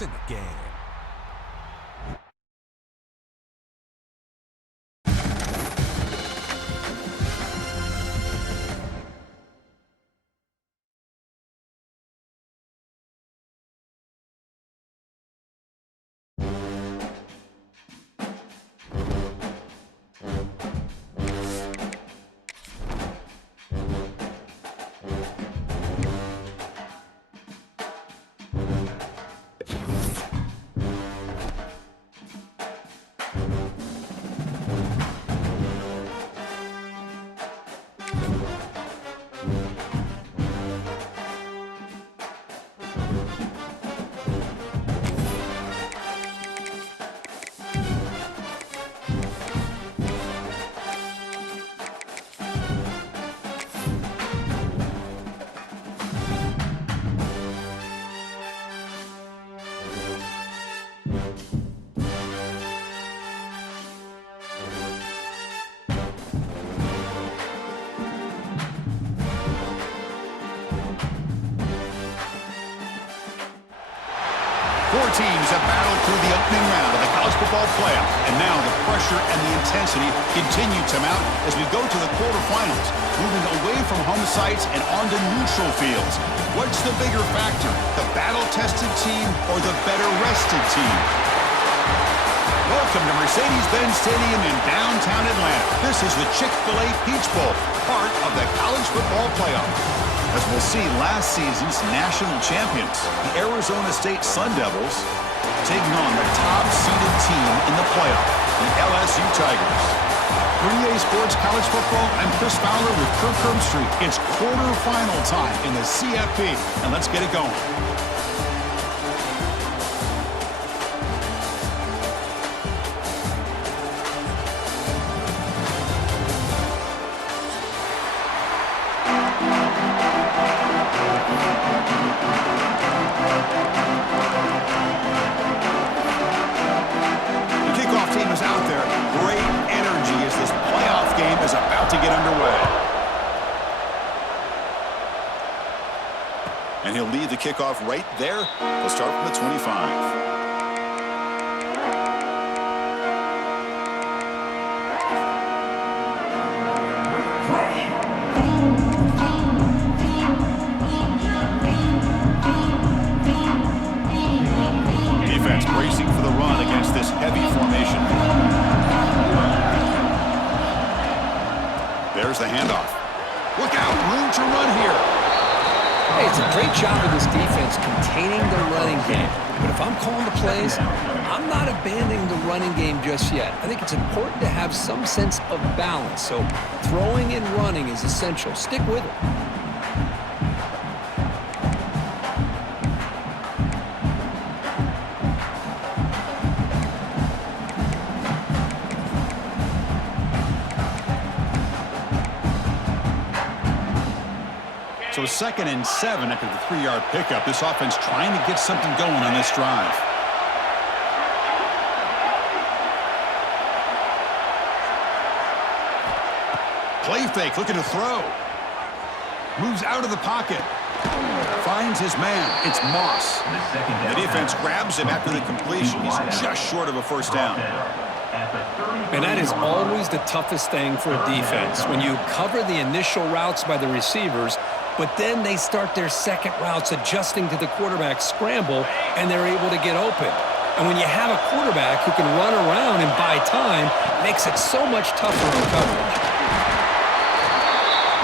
points in the game. Four teams have battled through the opening round of the college football playoff, and now the pressure and the intensity continue to mount as we go to the quarterfinals, moving away from home sites and onto neutral fields. What's the bigger factor, the battle-tested team or the better-rested team? Welcome to Mercedes-Benz Stadium in downtown Atlanta. This is the Chick-fil-A Peach Bowl, part of the college football playoff. As we'll see, last season's national champions, the Arizona State Sun Devils, taking on the top-seeded team in the playoff, the LSU Tigers. For EA Sports College Football, I'm Chris Fowler with Kirk Herbstreit. It's quarterfinal time in the CFP, and let's get it going. And he'll lead the kickoff right there. He'll start from the 25. Defense bracing for the run against this heavy formation. There's the handoff. Look out, room to run here. Hey, it's a great job of this defense containing their running game. But if I'm calling the plays, I'm not abandoning the running game just yet. I think it's important to have some sense of balance. So throwing and running is essential. Stick with it. So 2nd and 7 after the 3-yard pickup. This offense trying to get something going on this drive. Play fake, looking to throw. Moves out of the pocket. Finds his man. It's Moss. The defense grabs him after the completion. He's just short of a first down. And that is always the toughest thing for a defense. When you cover the initial routes by the receivers, but then they start their second routes adjusting to the quarterback scramble, and they're able to get open. And when you have a quarterback who can run around and buy time, it makes it so much tougher in coverage.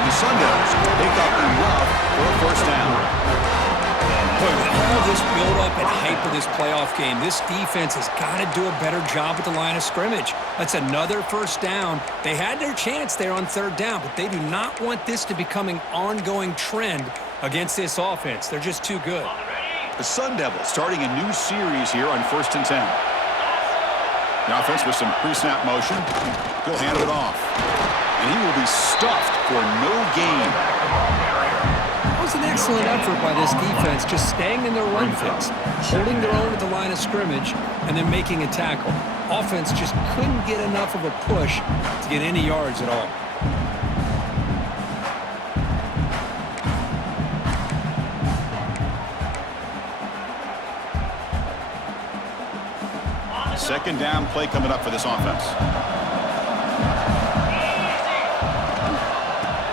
The Sun Devils pick up enough for a first down. Boy, with all this build-up and hype of this playoff game, this defense has got to do a better job at the line of scrimmage. That's another first down. They had their chance there on 3rd down, but they do not want this to become an ongoing trend against this offense. They're just too good. The Sun Devils starting a new series here on 1st and 10. The offense with some pre-snap motion. He'll hand it off. And he will be stuffed for no gain. That was an excellent effort by this defense, just staying in their run fits, holding their own at the line of scrimmage, and then making a tackle. Offense just couldn't get enough of a push to get any yards at all. Second down play coming up for this offense.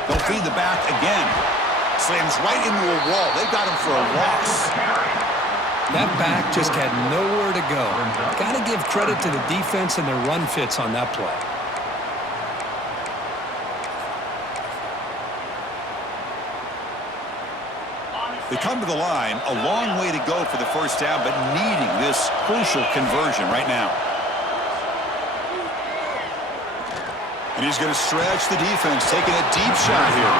They'll feed the back again. Slams right into a wall. They got him for a loss. That back just had nowhere to go. Got to give credit to the defense and their run fits on that play. They come to the line, a long way to go for the first down, but needing this crucial conversion right now. And he's going to stretch the defense, taking a deep shot here.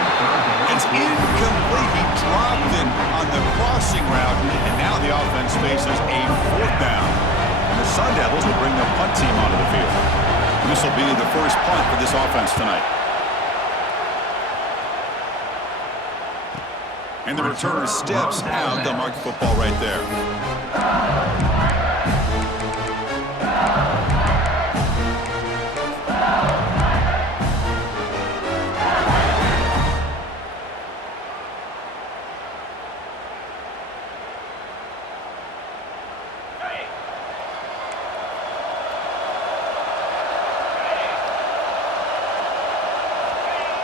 It's incomplete. He dropped it on the crossing route, and now the offense faces a fourth down. And the Sun Devils will bring the punt team onto the field. This will be the first punt for this offense tonight. And the returner steps out. They'll mark football right there.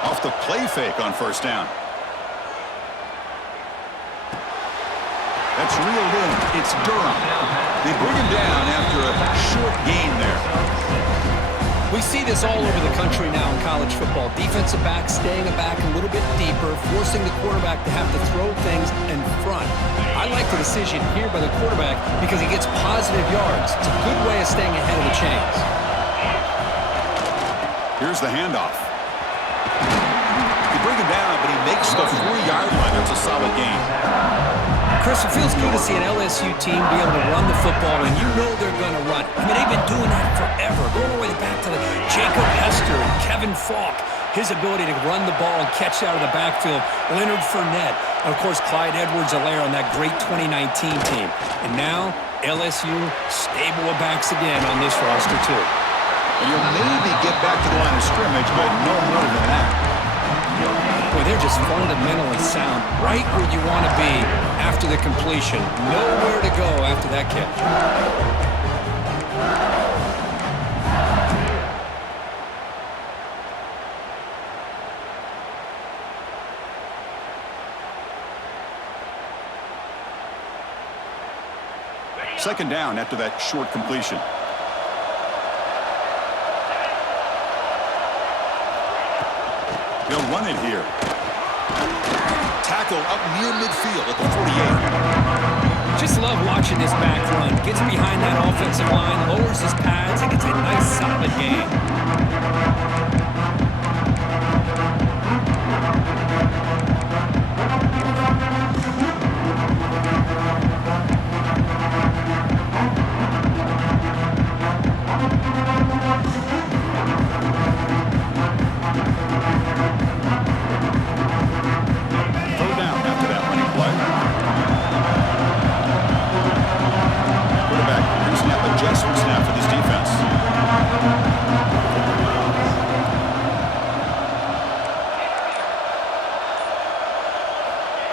Off the play fake on first down. That's reeled in. It's Durham. They bring him down after a short gain there. We see this all over the country now in college football. Defensive backs staying back a little bit deeper, forcing the quarterback to have to throw things in front. I like the decision here by the quarterback because he gets positive yards. It's a good way of staying ahead of the chains. Here's the handoff. They bring him down, but he makes the 4-yard line. That's a solid gain. Chris, it feels good to see an LSU team be able to run the football, and you know they're going to run. I mean, they've been doing that forever, going all the way back to Jacob Hester and Kevin Falk. His ability to run the ball and catch out of the backfield, Leonard Fournette, and, of course, Clyde Edwards-Helaire on that great 2019 team. And now, LSU stable of backs again on this roster, too. And you'll maybe get back to the line of scrimmage, but no more than that. Boy, they're just fundamentally sound, right where you want to be after the completion. Nowhere to go after that catch. Second down after that short completion. They'll run it here. Tackle up near midfield at the 48. Just love watching this back run. Gets behind that offensive line, lowers his pads, and gets a nice solid gain.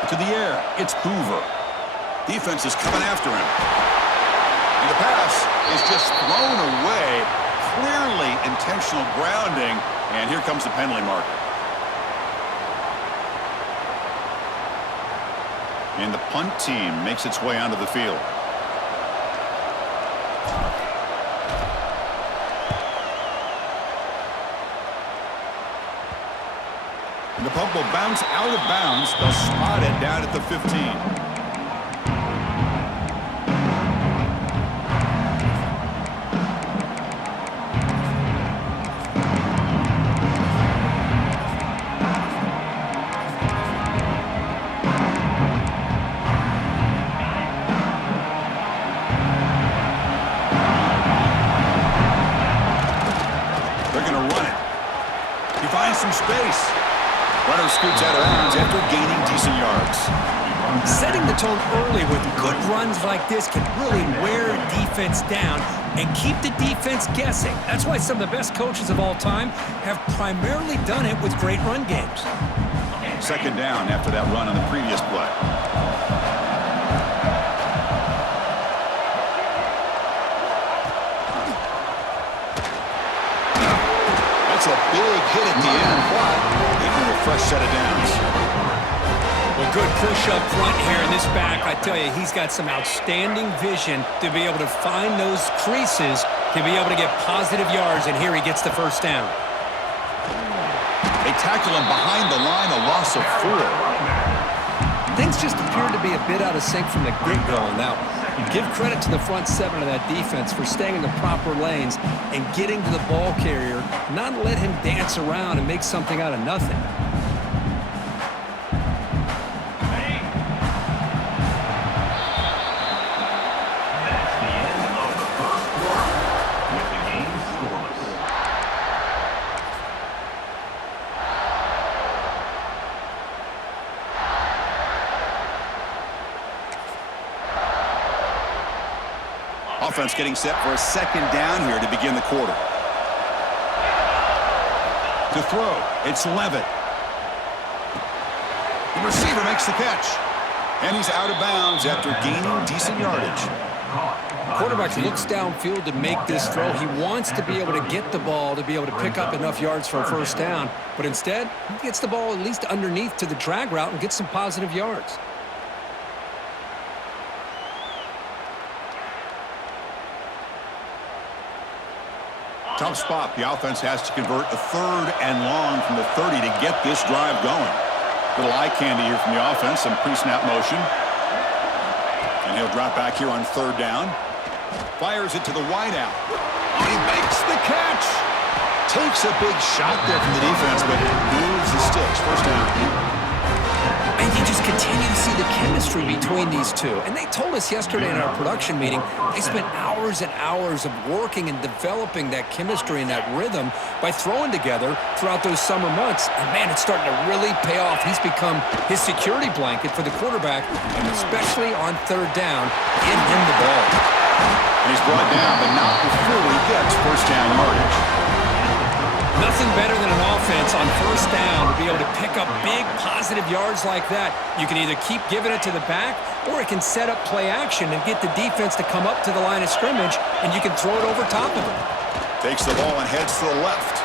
To the air, it's Hoover. Defense is coming after him. And the pass is just thrown away. Clearly intentional grounding. And here comes the penalty marker. And the punt team makes its way onto the field. And the punt will bounce out of bounds. They'll spot it down at the 15. They're going to run it. He finds some space. Runner scoots out of bounds after gaining decent yards. Setting the tone early with good runs like this can really wear a defense down and keep the defense guessing. That's why some of the best coaches of all time have primarily done it with great run games. Second down after that run on the previous play. That's a big hit at the end, but even a fresh set of downs. Well, good push up front here in this back. I tell you, he's got some outstanding vision to be able to find those creases, to be able to get positive yards, and here he gets the first down. They tackle him behind the line, a loss of 4. Things just appeared to be a bit out of sync from the get-go. Now, give credit to the front 7 of that defense for staying in the proper lanes and getting to the ball carrier, not let him dance around and make something out of nothing. Offense getting set for a second down here to begin the quarter. To throw, it's Levitt. The receiver makes the catch. And he's out of bounds after gaining decent yardage. Quarterback looks downfield to make this throw. He wants to be able to get the ball to be able to pick up enough yards for a first down. But instead, he gets the ball at least underneath to the drag route and gets some positive yards. Tough spot. The offense has to convert a 3rd and long from the 30 to get this drive going. Little eye candy here from the offense, some pre-snap motion. And he'll drop back here on 3rd down. Fires it to the wideout. Oh, he makes the catch. Takes a big shot there from the defense, but moves the sticks. First down. And you just continue to see the chemistry between these two. And they told us yesterday in our production meeting, they spent hours and hours of working and developing that chemistry and that rhythm by throwing together throughout those summer months. And, man, it's starting to really pay off. He's become his security blanket for the quarterback, and especially on 3rd down, get him the ball. And he's brought down, but not before he gets first down yardage. Nothing better than an offense on first down to be able to pick up big positive yards like that. You can either keep giving it to the back, or it can set up play action and get the defense to come up to the line of scrimmage, and you can throw it over top of them. Takes the ball and heads to the left.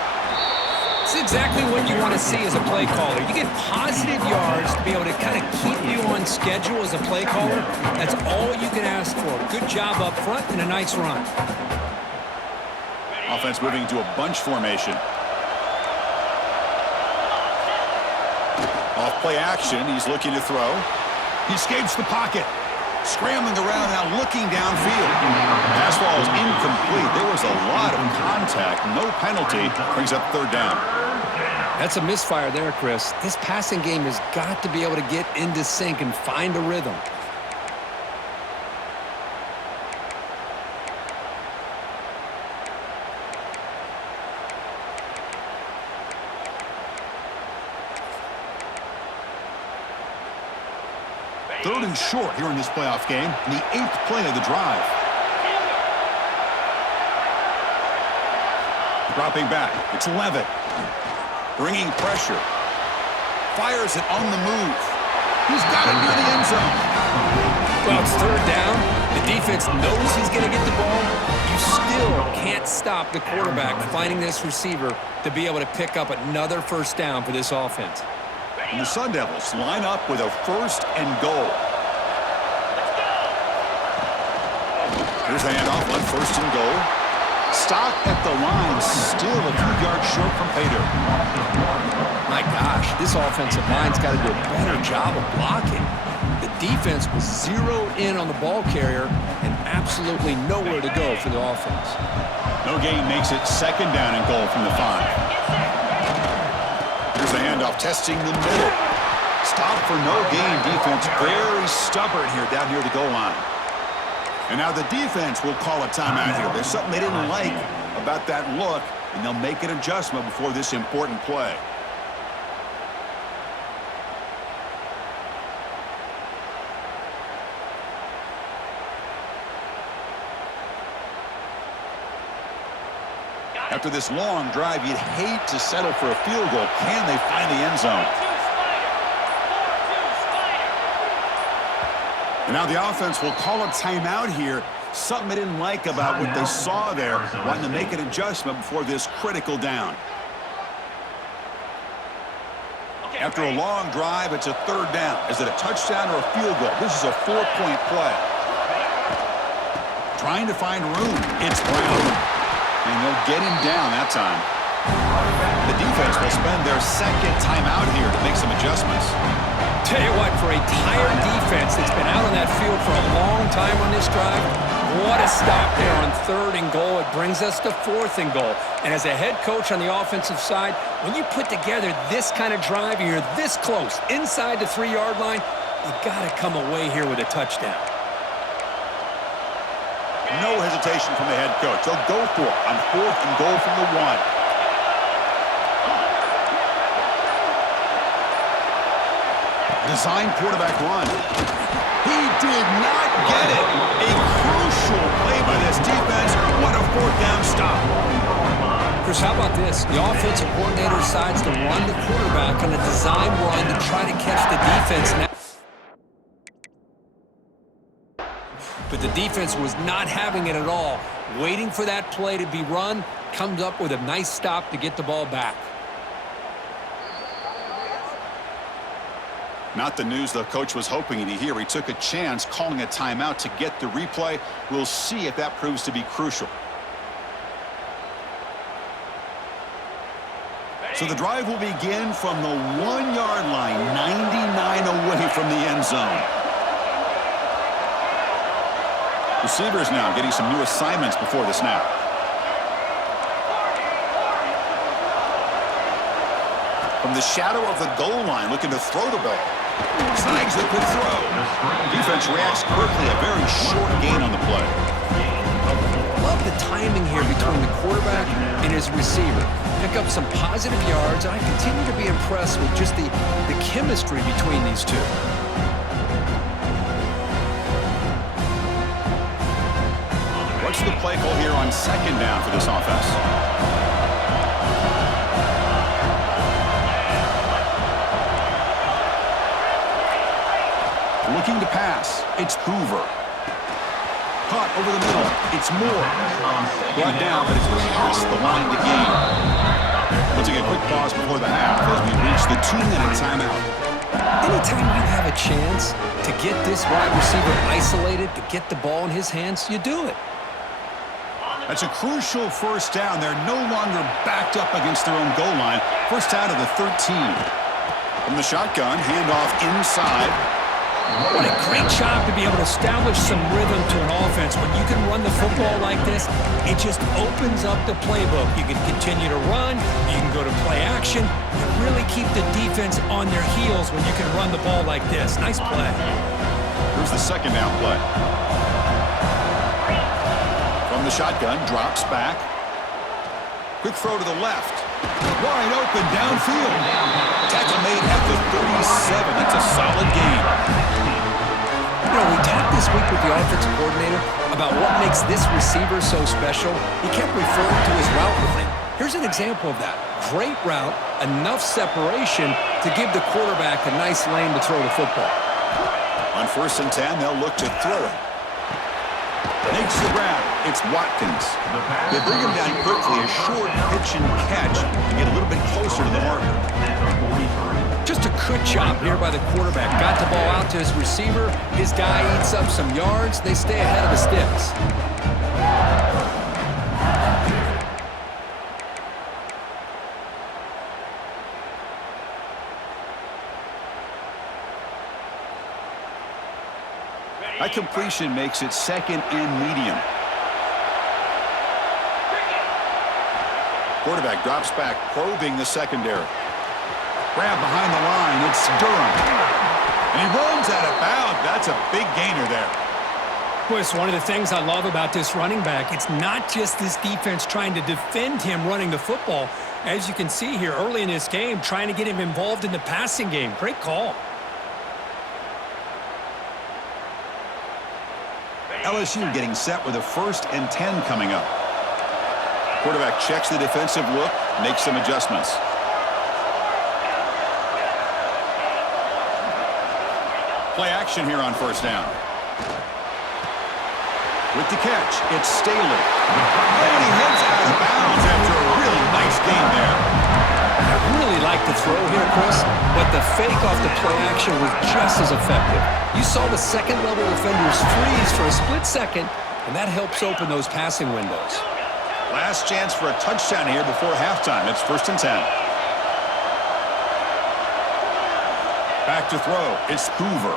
It's exactly what you want to see as a play caller. You get positive yards to be able to kind of keep you on schedule as a play caller. That's all you can ask for. Good job up front and a nice run. Offense moving to a bunch formation. Off play action, he's looking to throw. He escapes the pocket. Scrambling around now, looking downfield. Pass ball is incomplete. There was a lot of contact. No penalty. Brings up 3rd down. That's a misfire there, Chris. This passing game has got to be able to get into sync and find a rhythm. Third and short here in this playoff game, in the 8th play of the drive. Dropping back, it's Levitt. Bringing pressure. Fires it on the move. He's got it near the end zone. Well, it's 3rd down. The defense knows he's going to get the ball. You still can't stop the quarterback finding this receiver to be able to pick up another first down for this offense. And the Sun Devils line up with a 1st and goal. Here's the handoff on 1st and goal. Stop at the line, still a few yards short from pay dirt. My gosh, this offensive line's got to do a better job of blocking. The defense was zeroed in on the ball carrier and absolutely nowhere to go for the offense. No gain makes it 2nd down and goal from the 5. Here's the handoff, testing the middle. Stop for no gain. Defense very stubborn here down near the goal line. And now the defense will call a timeout here. There's something they didn't like about that look, and they'll make an adjustment before this important play. After this long drive, you'd hate to settle for a field goal. Can they find the end zone? And now the offense will call a timeout here. Something they didn't like about what they saw there. Wanting to make an adjustment before this critical down. After a long drive, it's a third down. Is it a touchdown or a field goal? This is a 4-point play. Trying to find room. It's Brown. And they'll get him down that time. The defense will spend their second timeout here to make some adjustments. Tell you what, for a tired defense that's been out on that field for a long time on this drive, what a stop there on 3rd and goal. It brings us to 4th and goal. And as a head coach on the offensive side, when you put together this kind of drive and you're this close inside the 3-yard line, you got to come away here with a touchdown. No hesitation from the head coach. They'll go for it on 4th and goal from the 1. Design quarterback run. He did not get it. A crucial play by this defense. What a 4th down stop. Chris, how about this? The offensive coordinator decides to run the quarterback on a design run to try to catch the defense now. But the defense was not having it at all. Waiting for that play to be run, comes up with a nice stop to get the ball back. Not the news the coach was hoping to hear. He took a chance calling a timeout to get the replay. We'll see if that proves to be crucial. So the drive will begin from the 1-yard line, 99 away from the end zone. Receivers now getting some new assignments before the snap. From the shadow of the goal line, looking to throw the ball. Snags the quick throw. Defense reacts quickly. A very short gain on the play. Love the timing here between the quarterback and his receiver. Pick up some positive yards, and I continue to be impressed with just the chemistry between these two. What's the play call here on 2nd down for this offense? Looking to pass. It's Hoover. Caught over the middle. It's Moore. Brought down, but it's past the line to gain. We'll take a quick pause before the half as we reach the 2-minute timeout. Anytime you have a chance to get this wide receiver isolated, to get the ball in his hands, you do it. That's a crucial 1st down. They're no longer backed up against their own goal line. 1st out of the 13. From the shotgun, handoff inside. What a great job to be able to establish some rhythm to an offense. When you can run the football like this, it just opens up the playbook. You can continue to run. You can go to play action. You really keep the defense on their heels when you can run the ball like this. Nice play. Here's the 2nd down play. From the shotgun, drops back. Quick throw to the left. Wide open downfield. Tackle made at the 37. That's a solid gain. You know, we talked this week with the offensive coordinator about what makes this receiver so special. He kept referring to his route running. Here's an example of that. Great route, enough separation to give the quarterback a nice lane to throw the football. On 1st and 10, they'll look to throw it. Makes the grab. It's Watkins. They bring him down quickly. A short pitch and catch to get a little bit closer to the marker. Just a good job here by the quarterback. Got the ball out to his receiver. His guy eats up some yards. They stay ahead of the sticks. That completion makes it 2nd and medium. Quarterback drops back, probing the secondary. Grab behind the line. It's Durham. And he runs out of bounds. That's a big gainer there. Boy, it's one of the things I love about this running back. It's not just this defense trying to defend him running the football. As you can see here early in this game, trying to get him involved in the passing game. Great call. LSU getting set with a 1st and 10 coming up. Quarterback checks the defensive look, makes some adjustments. Play action here on 1st down. With the catch, it's Staley. And he heads out of bounds after a really nice game there. I really like the throw here, Chris, but the fake off the play action was just as effective. You saw the second-level defenders freeze for a split second, and that helps open those passing windows. Last chance for a touchdown here before halftime. It's 1st and 10. Back to throw. It's Hoover.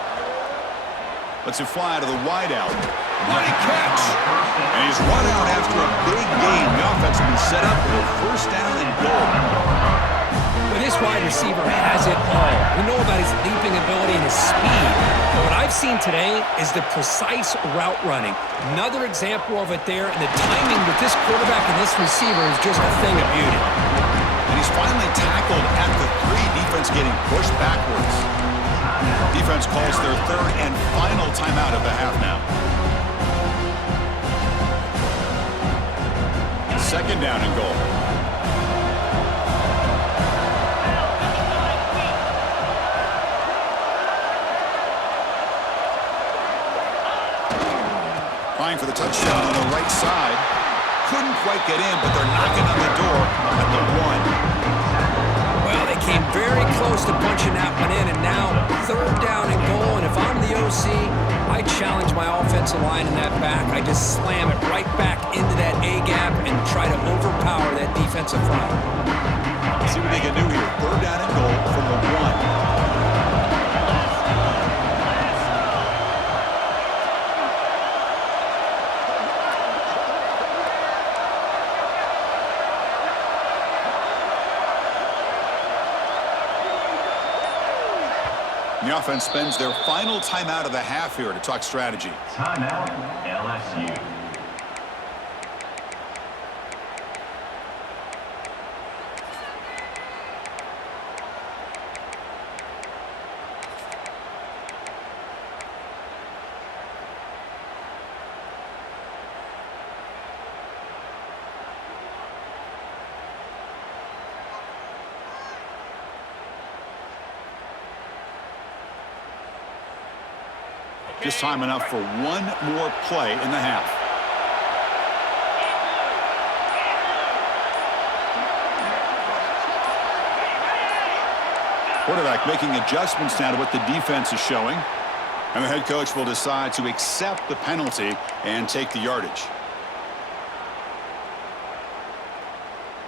Lets it fly to the wideout. What a catch! And he's run out after a big gain. The offense will be set up for a 1st down and goal. Well, this wide receiver has it all. We know about his leaping ability and his speed. But what I've seen today is the precise route running. Another example of it there, and the timing with this quarterback and this receiver is just a thing of beauty. And he's finally tackled at the 3. Defense getting pushed backwards. Defense calls their 3rd and final timeout of the half now. 2nd down and goal. Trying for the touchdown on the right side. Couldn't quite get in, but they're knocking on the door at the 1. Well, they came very close to punching that one in, and now 3rd down and goal. And if I'm the OC, I challenge my offensive line in that back. I just slam it right back into that A-gap and try to overpower that defensive front. See what they can do here. 3rd down and goal from the 1. The offense spends their final timeout of the half here to talk strategy. Timeout, LSU. Just time enough for one more play in the half. Quarterback making adjustments now to what the defense is showing. And the head coach will decide to accept the penalty and take the yardage.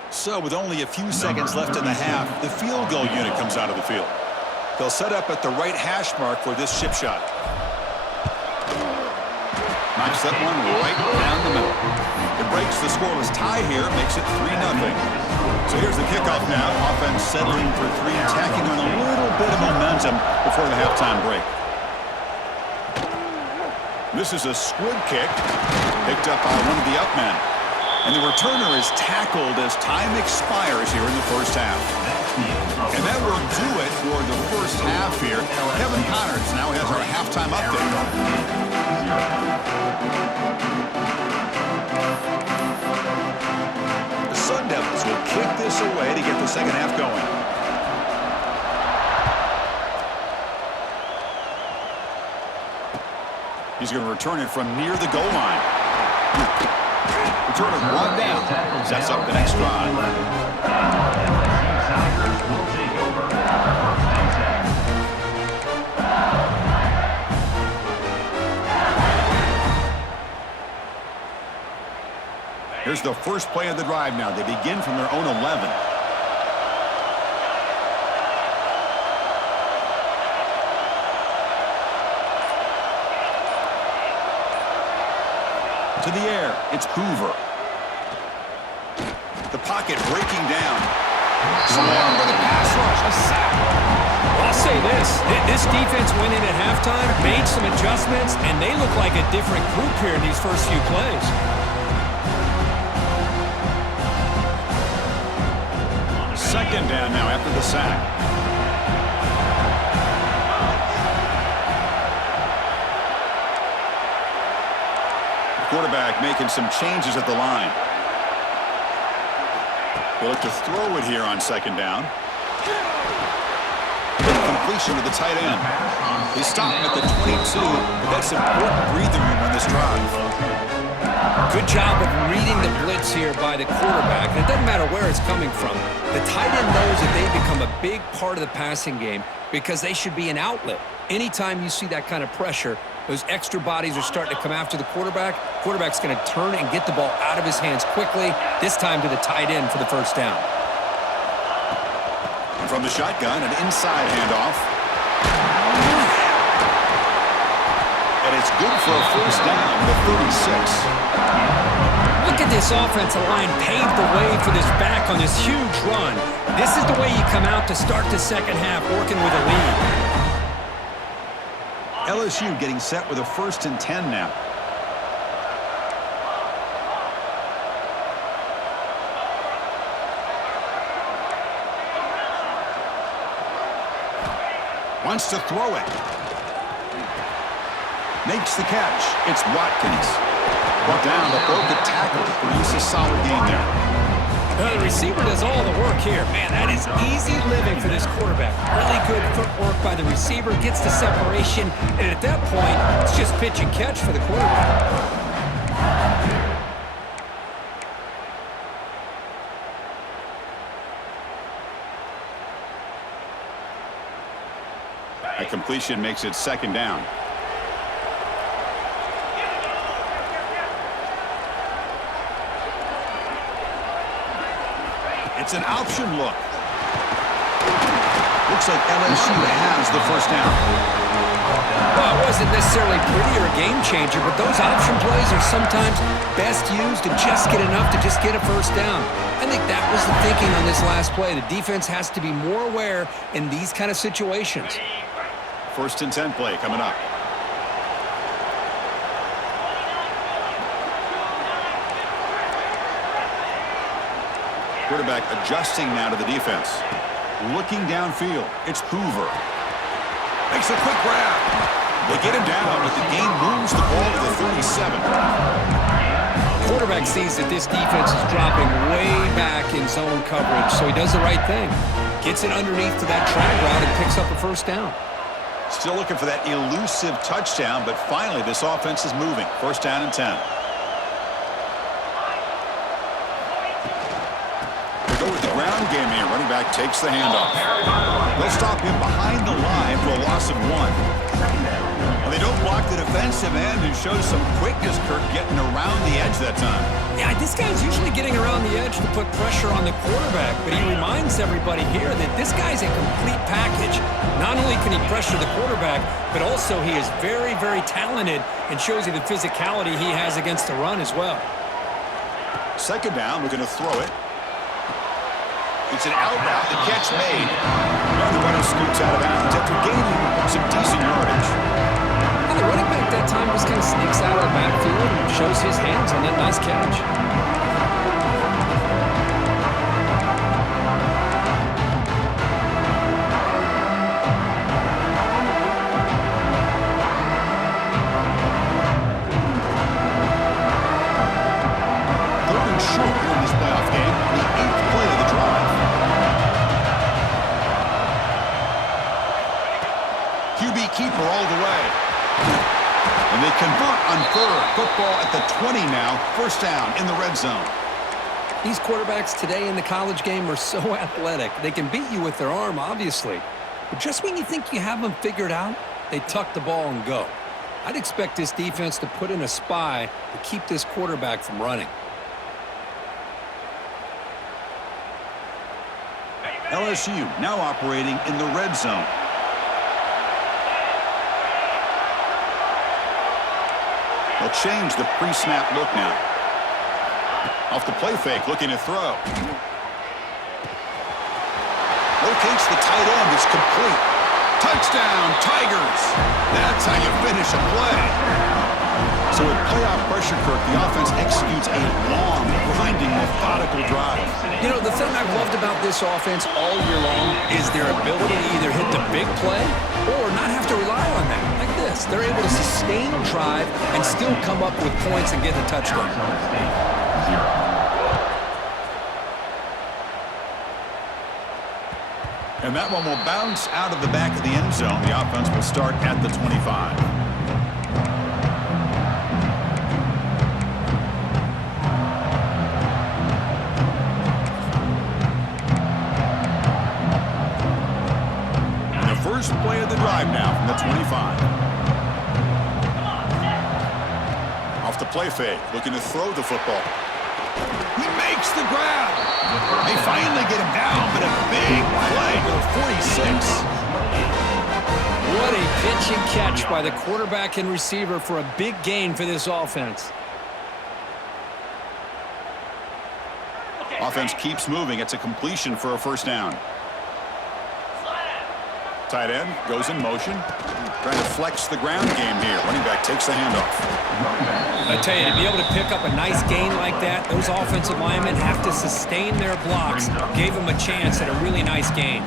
So with only a few seconds left in the half, the field goal unit comes out of the field. They'll set up at the right hash mark for this chip shot. Knocks that one right down the middle. It breaks the scoreless tie here, makes it 3-0. So here's the kickoff now. Offense settling for 3, tacking on a little bit of momentum before the halftime break. This is a squib kick, picked up by one of the up men. And the returner is tackled as time expires here in the first half. And that will do it for the first half here. Kevin Connors now has our halftime update. The Sun Devils will kick this away to get the second half going. He's going to return it from near the goal line. Return it 1 down. Sets up the next drive. Here's the first play of the drive now. They begin from their own 11. To the air, it's Hoover. The pocket breaking down. Swarmed by the pass rush. A sack. Well, I'll say this defense went in at halftime, made some adjustments, and they look like a different group here in these first few plays. Second down now after the sack. Quarterback making some changes at the line. They look to throw it here on second down. Completion to the tight end. They stop him at the 22, but that's important breathing room on this drive. Good job of reading the blitz here by the quarterback. And it doesn't matter where it's coming from. The tight end knows that they become a big part of the passing game because they should be an outlet. Anytime you see that kind of pressure, those extra bodies are starting to come after the quarterback. Quarterback's going to turn and get the ball out of his hands quickly, this time to the tight end for the first down. And from the shotgun, an inside handoff. And it's good for a first down with 36. Look at this offensive line paved the way for this back on this huge run. This is the way you come out to start the second half, working with a lead. LSU getting set with a 1st and 10 now. Wants to throw it. Makes the catch. It's Watkins. Brought down, but broke the tackle to produce a solid gain there. The receiver does all the work here. Man, that is easy living for this quarterback. Really good footwork by the receiver, gets the separation, and at that point, it's just pitch and catch for the quarterback. A completion makes it 2nd down. It's an option look. Looks like LSU has the first down. Well, it wasn't necessarily pretty or a game changer, but those option plays are sometimes best used to just get enough to just get a first down. I think that was the thinking on this last play. The defense has to be more aware in these kind of situations. 1st and 10 play coming up. Quarterback adjusting now to the defense. Looking downfield. It's Hoover. Makes a quick grab. They get him down, but the game moves the ball to the 37. Quarterback sees that this defense is dropping way back in zone coverage, so he does the right thing. Gets it underneath to that drag route and picks up a first down. Still looking for that elusive touchdown, but finally this offense is moving. 1st down and 10. Go with the ground game here. Running back takes the handoff. They'll stop him behind the line for a loss of 1. And they don't block the defensive end, who shows some quickness, Kirk, getting around the edge that time. Yeah, this guy's usually getting around the edge to put pressure on the quarterback, but he reminds everybody here that this guy's a complete package. Not only can he pressure the quarterback, but also he is very, very talented and shows you the physicality he has against the run as well. 2nd down, looking to throw it. It's an out route, the catch made. And the runner scoots out of bounds after gaining some decent yardage. And the running back that time just kind of sneaks out of the backfield and shows his hands on that nice catch. Keeper all the way. And they convert on 3rd. Football at the 20 now. 1st down in the red zone. These quarterbacks today in the college game are so athletic. They can beat you with their arm, obviously. But just when you think you have them figured out, they tuck the ball and go. I'd expect this defense to put in a spy to keep this quarterback from running. LSU now operating in the red zone. They'll change the pre-snap look now. Off the play fake, looking to throw. Locates the tight end. It's complete. Touchdown, Tigers. That's how you finish a play. So with playoff pressure, Kirk, the offense executes a long, grinding, methodical drive. You know, the thing I've loved about this offense all year long is their ability to either hit the big play or not have to rely on that. Like this, they're able to sustain a drive and still come up with points and get the touchdown. And that one will bounce out of the back of the end zone. The offense will start at the 25. first play of the drive now from the 25. Off the play fake, looking to throw the football. He makes the grab. They finally get him down, but a big play to the 46. What a pitch and catch by the quarterback and receiver for a big gain for this offense. Offense keeps moving. It's a completion for a first down. Tight end goes in motion. Trying to flex the ground game here. Running back takes the handoff. I tell you, to be able to pick up a nice gain like that, those offensive linemen have to sustain their blocks. Gave them a chance at a really nice gain.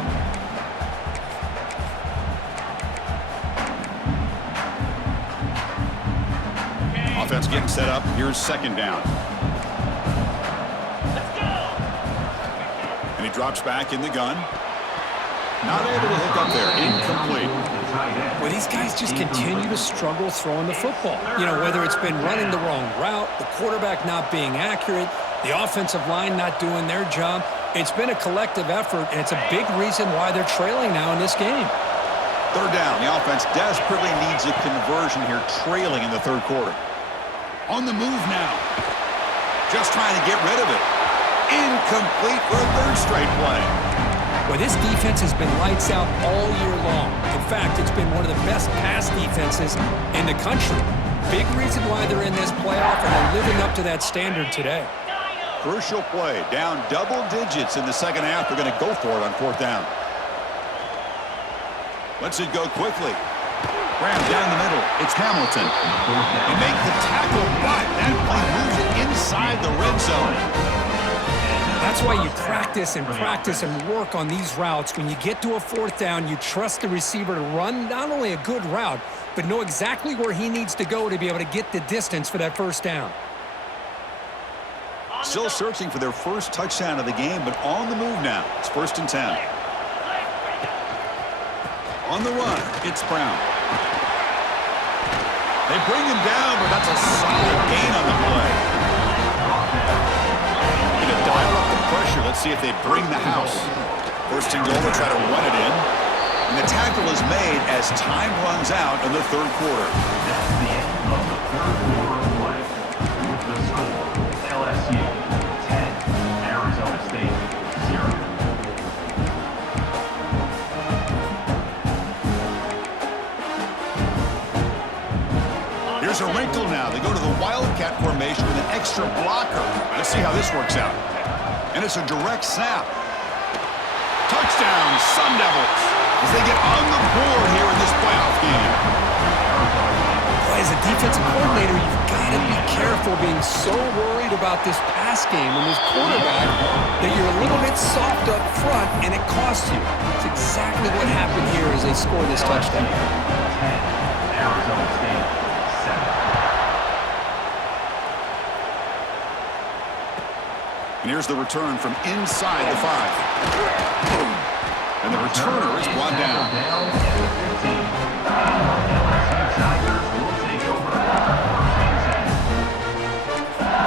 Offense getting set up. Here's second down. And he drops back in the gun. Not able to hook up there. Incomplete. Well, these guys just continue to struggle throwing the football. You know, whether it's been running the wrong route, the quarterback not being accurate, the offensive line not doing their job. It's been a collective effort, and it's a big reason why they're trailing now in this game. Third down. The offense desperately needs a conversion here, trailing in the third quarter. On the move now. Just trying to get rid of it. Incomplete for a third straight play. Well, this defense has been lights out all year long. In fact, it's been one of the best pass defenses in the country. Big reason why they're in this playoff, and they're living up to that standard today. Crucial play. Down double digits in the second half. They're going to go for it on fourth down. Lets it go quickly. Ram down the middle. It's Hamilton. They make the tackle, but that play moves it inside the red zone. That's why you practice and work on these routes. When you get to a fourth down, you trust the receiver to run not only a good route, but know exactly where he needs to go to be able to get the distance for that first down. Still searching for their first touchdown of the game, but on the move now. It's 1st and 10. On the run, it's Brown. They bring him down, but that's a solid gain on the play. Going to dial up the pressure. Let's see if they bring the house. 1st and goal to try to run it in. And the tackle is made as time runs out in the third quarter. That's the end of the third quarter of play. The score, LSU 10, Arizona State 0. Here's a wrinkle now. They go to the Wildcat formation with an extra blocker. Let's see how this works out. And it's a direct snap. Touchdown, Sun Devils, as they get on the board here in this playoff game. As a defensive coordinator, you've got to be careful being so worried about this pass game and this quarterback that you're a little bit soft up front and it costs you. It's exactly what happened here as they score this touchdown. 10, Arizona State 7. And here's the return from inside the 5. And the returner is brought down. Down at the 15. LSU Tigers will take over 1st and 10.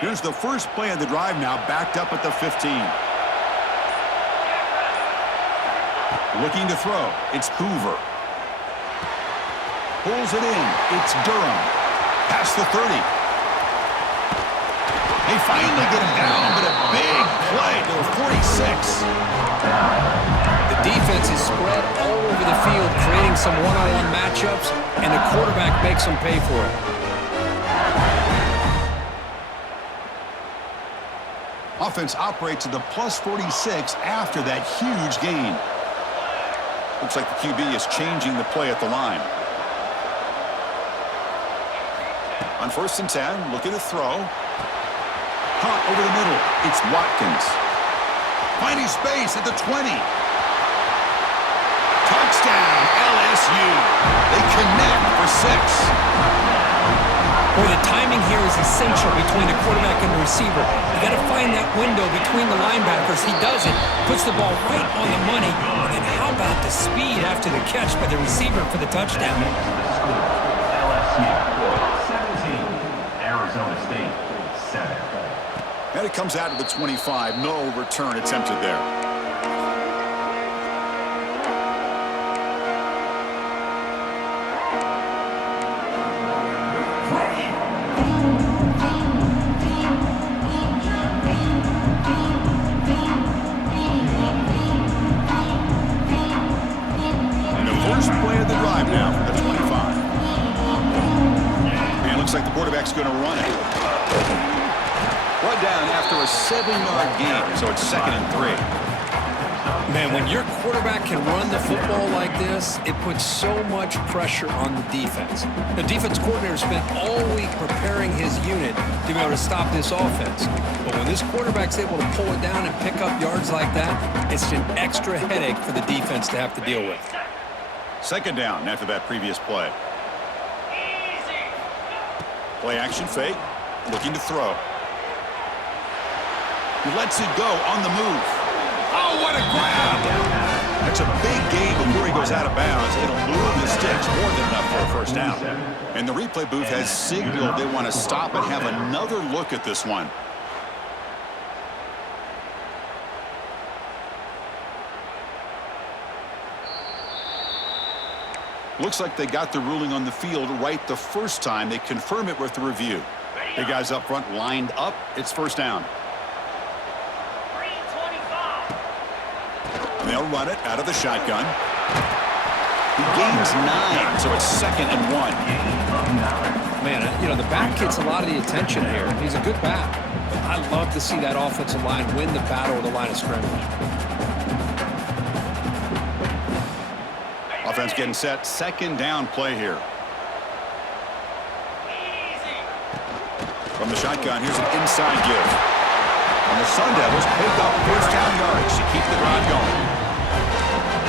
Here's the first play of the drive now, backed up at the 15. Looking to throw. It's Hoover. Pulls it in. It's Durham. Past the 30. They finally get him down, but a big play to the 46. The defense is spread all over the field, creating some one-on-one matchups, and the quarterback makes them pay for it. Offense operates at the plus 46 after that huge gain. Looks like the QB is changing the play at the line. On 1st and 10, looking to throw. Caught over the middle. It's Watkins. Finding space at the 20. Touchdown, LSU. They connect for 6. Boy, the timing here is essential between the quarterback and the receiver. You got to find that window between the linebackers. He does it, puts the ball right on the money, and then how about the speed after the catch by the receiver for the touchdown? LSU 17, Arizona State 7. And it comes out to the 25. No return attempted there. And the first play of the drive now from the 25. And it looks like the quarterback's going to run it. Brought down after a 7-yard gain, so it's 2nd and 3. Man, when your quarterback can run the football like this, it puts so much pressure on the defense. The defense coordinator spent all week preparing his unit to be able to stop this offense. But when this quarterback's able to pull it down and pick up yards like that, it's an extra headache for the defense to have to deal with. 2nd down after that previous play. Play action fake, looking to throw. He lets it go on the move. Oh, what a grab! That's a big gain before he goes out of bounds. It'll move the sticks more than enough for a first down. And the replay booth has signaled they want to stop and have another look at this one. Looks like they got the ruling on the field right the first time. They confirm it with the review. The guys up front lined up. It's first down. And they'll run it out of the shotgun. He gains 9, so it's 2nd and 1. Man, you know, the back gets a lot of the attention here. He's a good back. But I love to see that offensive line win the battle of the line of scrimmage. Offense getting set. 2nd down play here. From the shotgun, here's an inside give. And the Sun Devils pick up first down yardage to keep the drive going.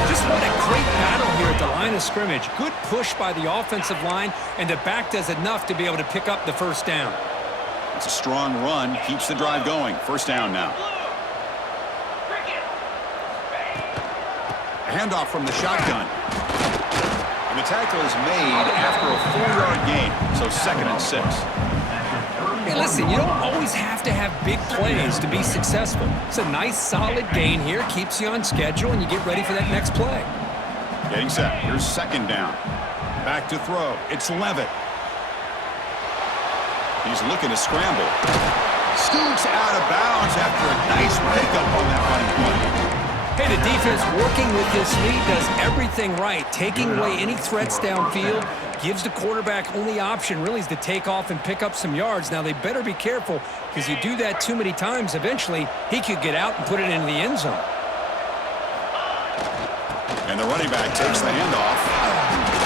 Just what a great battle here at the line of scrimmage. Good push by the offensive line, and the back does enough to be able to pick up the first down. It's a strong run. Keeps the drive going. First down now. A handoff from the shotgun. And the tackle is made after a 4-yard gain, so 2nd and 6. Hey, listen, you don't always have to have big plays to be successful. It's a nice, solid gain here. Keeps you on schedule, and you get ready for that next play. Getting set. Here's 2nd down. Back to throw. It's Levitt. He's looking to scramble. Scoots out of bounds after a nice pickup on that running play. Hey, the defense working with this lead does everything right. Taking away any threats downfield, gives the quarterback only option really is to take off and pick up some yards. Now, they better be careful because you do that too many times, eventually he could get out and put it into the end zone. And the running back takes the handoff,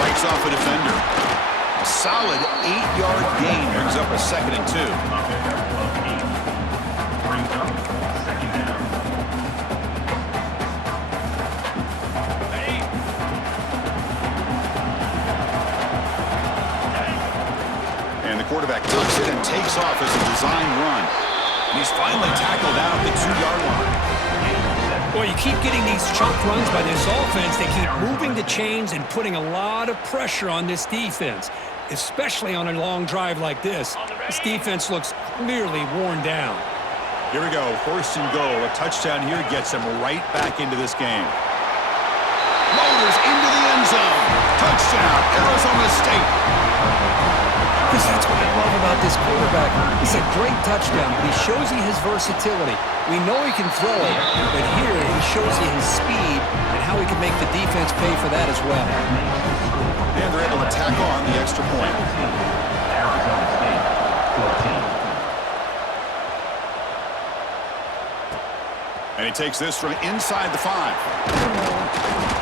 breaks off a defender. A solid 8-yard gain brings up a 2nd and 2. Brings up 2nd down. And the quarterback takes it and takes off as a design run. And he's finally tackled out at the 2-yard line. Boy, you keep getting these chunk runs by this offense. They keep moving the chains and putting a lot of pressure on this defense, especially on a long drive like this. This defense looks clearly worn down. Here we go, 1st and goal. A touchdown here gets him right back into this game. Motors into the end zone. Touchdown, Arizona State. Because that's what I love about this quarterback. It's a great touchdown, but he shows you his versatility. We know he can throw it, but here he shows you his speed and how he can make the defense pay for that as well. And they're able to tack on the extra point. Arizona State 14. And he takes this from inside the 5.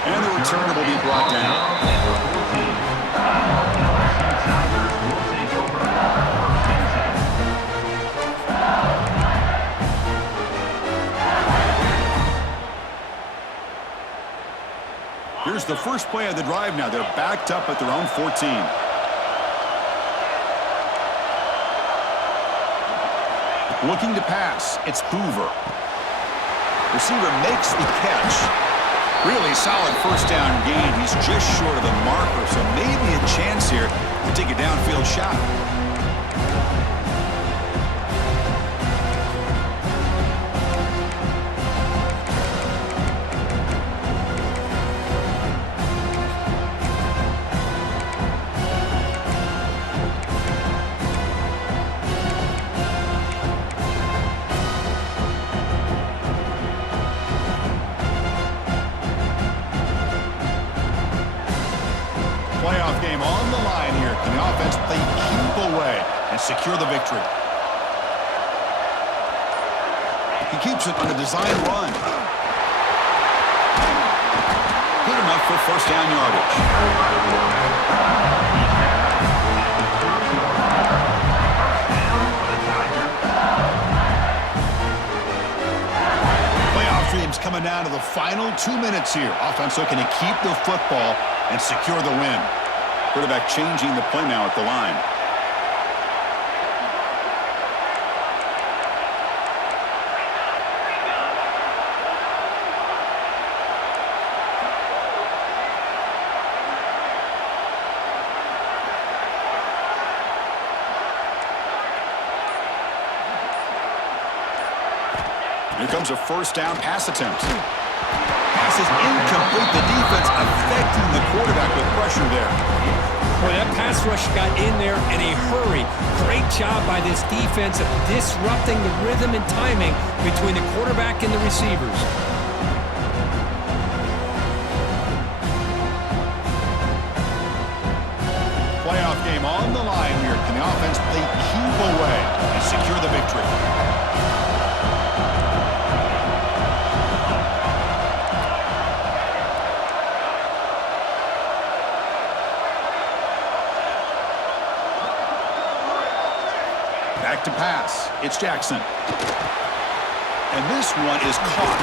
And the return will be brought down. Here's the first play of the drive now. They're backed up at their own 14. Looking to pass. It's Hoover. Receiver makes the catch. Really solid first down gain. He's just short of the marker, so maybe a chance here to take a downfield shot. Playoff game on the line here. Can the offense play keep away and secure the victory? He keeps it on the design run. Good enough for first down yardage. Playoff dreams coming down to the final 2 minutes here. Offense looking to keep the football and secure the win. Quarterback changing the play now at the line. Here comes a first down pass attempt. Pass is incomplete. The defense affecting the quarterback with pressure there. Boy, that pass rush got in there in a hurry. Great job by this defense of disrupting the rhythm and timing between the quarterback and the receivers. Playoff game on the line here. Can the offense play keep away and secure the victory? Back to pass. It's Jackson. And this one is caught.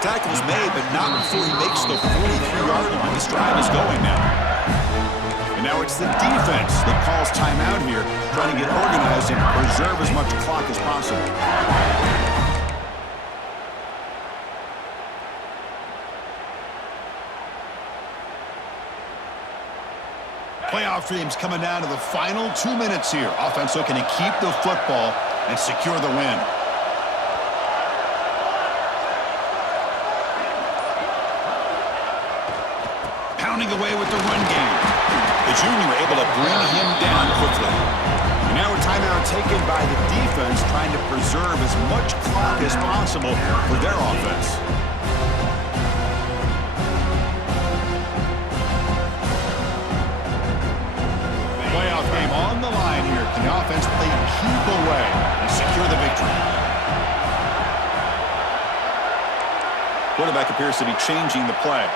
Tackle's made, but not before he makes the 43-yard line. This drive is going now. And now it's the defense that calls timeout here, trying to get organized and preserve as much clock as possible. Playoff dreams coming down to the final 2 minutes here. Offense looking to keep the football and secure the win. Pounding away with the run game. The junior able to bring him down quickly. And now a timeout taken by the defense, trying to preserve as much clock as possible for their offense. Game on the line here. Can the offense play keep away and secure the victory? Quarterback appears to be changing the play.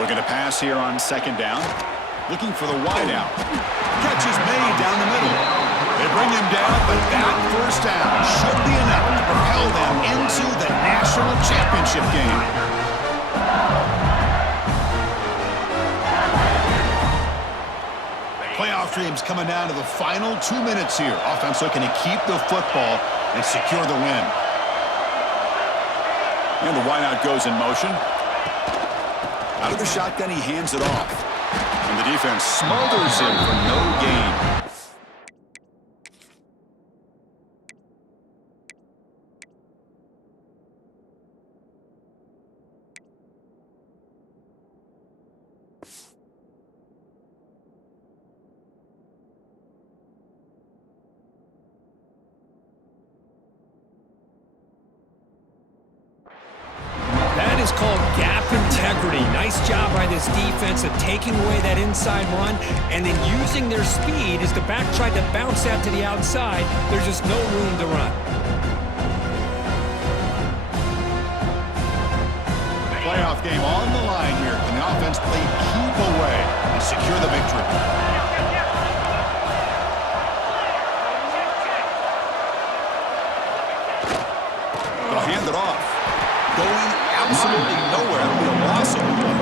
Looking to pass here on second down. Looking for the wideout. Catch is made down the middle. They bring him down, but that first down should be enough to propel them into the national championship game. Playoff dreams coming down to the final 2 minutes here. Offense looking to keep the football and secure the win. And the wideout goes in motion. Out of the shotgun, he hands it off. And the defense smothers him for no gain. Is called gap integrity. Nice job by this defense of taking away that inside run and then using their speed as the back tried to bounce that to the outside. There's just no room to run. Playoff game on the line here. Can the offense play keep away and secure the victory? They'll hand it off. Going absolutely nowhere. It'll be a loss of the play.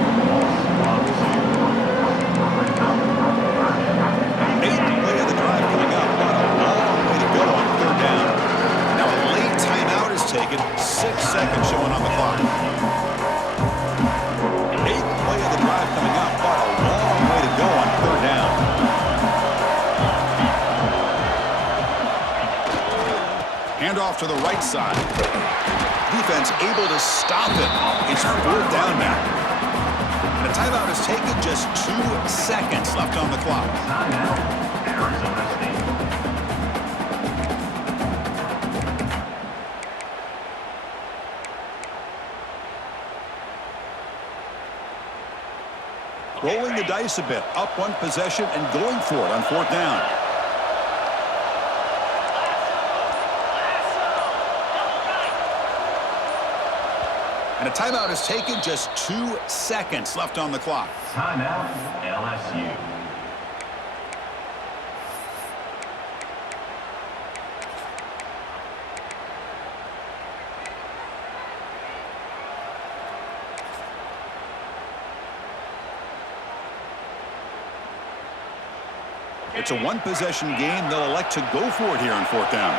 Eighth play of the drive coming up. Got a long way to go on third down. seconds showing on the clock. Eighth play of the drive coming up, but a long way to go on third down. Handoff to the right side. Defense able to stop it. It's fourth down now. And a timeout is taken, just 2 seconds left on the clock. Timeout, Arizona State. Rolling the dice a bit, up one possession and going for it on fourth down. And a timeout is taken, just 2 seconds left on the clock. Timeout, LSU. It's a one-possession game. They'll elect to go for it here on fourth down.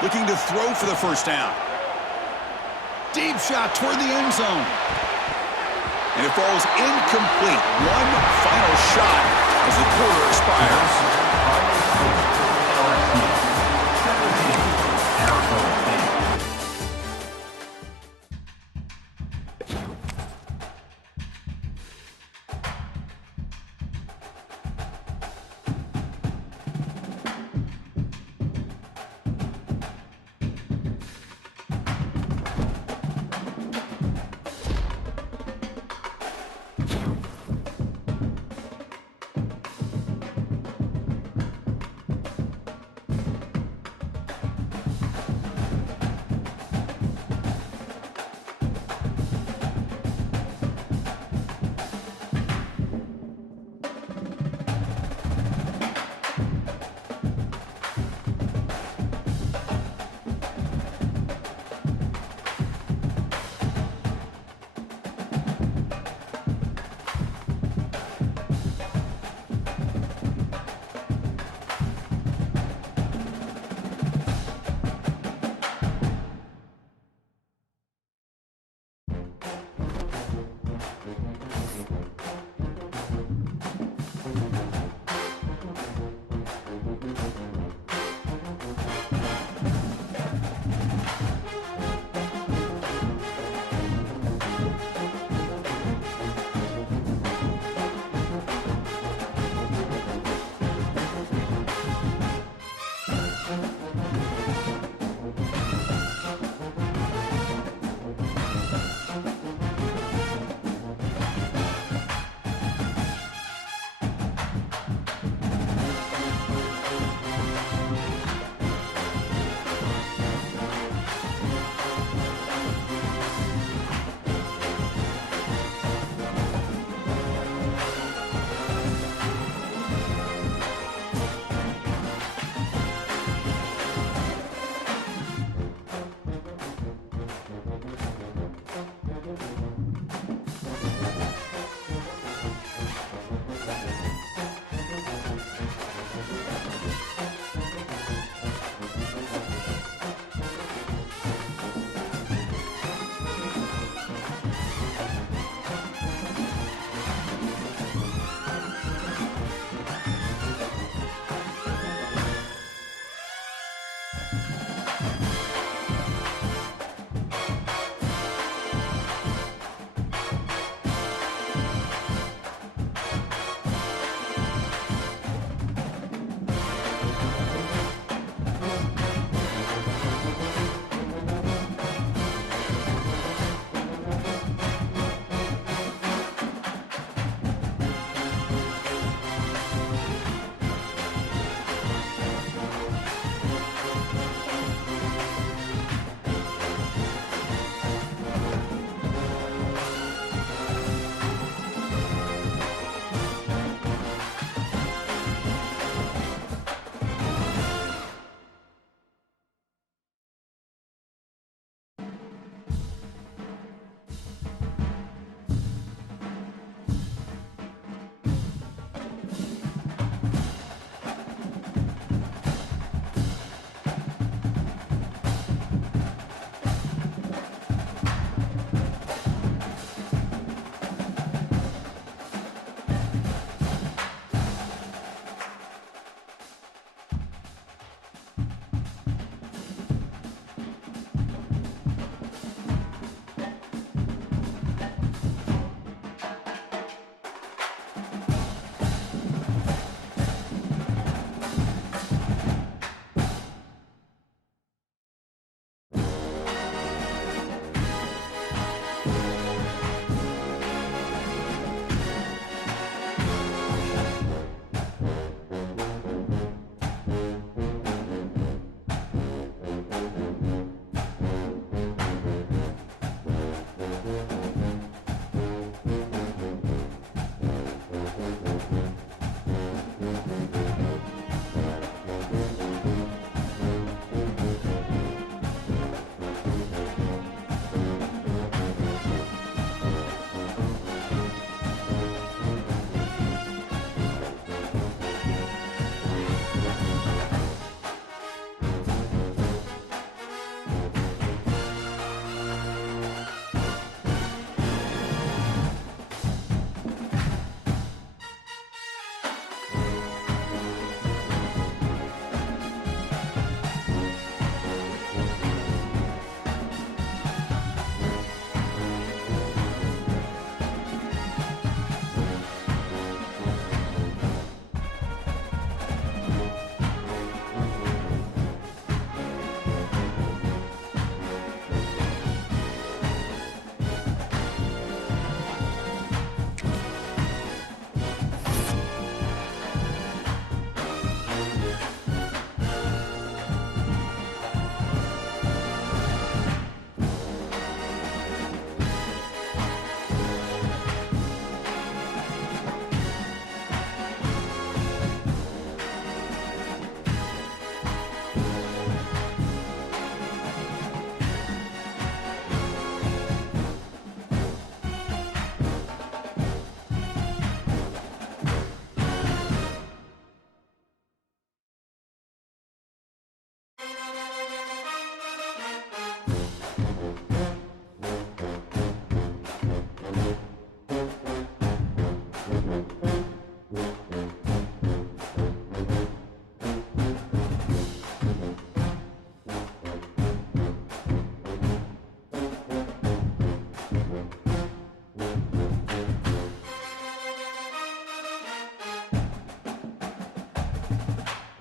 Looking to throw for the first down. Deep shot toward the end zone. And it falls incomplete. One final shot as the quarter expires. LSU, 17, Arizona State.